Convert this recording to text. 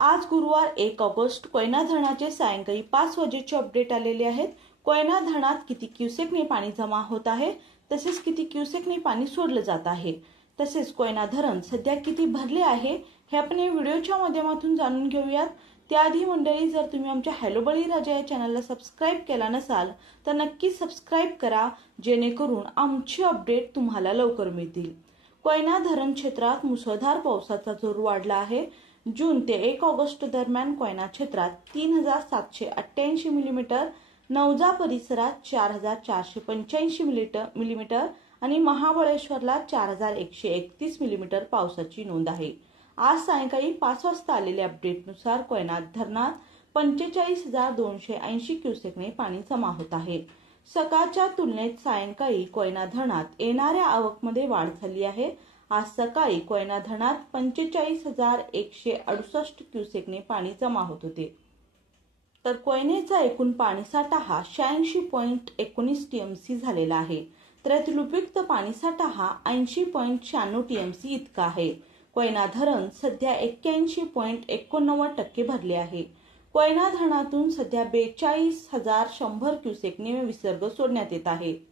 आज गुरुवार 1 ऑगस्ट कोयना धरणाचे सायंकाळी 5 वाजेचे अपडेट आलेले आहेत। कोयना धरणात किती क्युसेकने पाणी जमा होत आहे, तसेच किती क्युसेकने पाणी सोडलं जात आहे, तसेच कोयना धरण सध्या किती भरले आहे हे आपण या व्हिडिओच्या माध्यमातून जाणून घेऊयात। त्याआधी मंडळी, जर तुम्ही आमच्या हॅलो बळीराजा या चॅनलला सबस्क्राइब केला नसाल तर नक्की सबस्क्राइब करा, जेणेकरून आमचे अपडेट तुम्हाला लवकर मिळतील। कोयना धरण क्षेत्रात मुसळधार पावसाचा जोर वाढला आहे। जून ते 1 ऑगस्ट दरम्यान कोयना क्षेत्रात 3788 मिलीमीटर, नवजा परिसरात 4485 मिलीमीटर आणि महाबळेश्वरला 4131 मिलीमीटर पावसाची नोंद आहे। आज सायंकाळी 5 वाजता आलेल्या अपडेटनुसार कोयना धरणात 45,280 क्युसेकने पाणी जमा होत आहे। सकाळच्या तुलनेत सायंकाळी कोयना धरणात येणाऱ्या आवकमध्ये वाढ झाली आहे। आज सकाळी कोयना धरणात 45,168 क्युसेकने पाणी जमा होत होते, तर कोयनेचा एकूण पाणीसाठा हा 86.19 टीएमसी झालेला आहे, तर यातील उपयुक्त पाणीसाठा हा 80.96 टीएमसी इतका आहे। कोयना धरण सध्या 81.89% भरले आहे। कोयना धरणातून सध्या 42,100 क्युसेकने विसर्ग सोडण्यात येत आहे।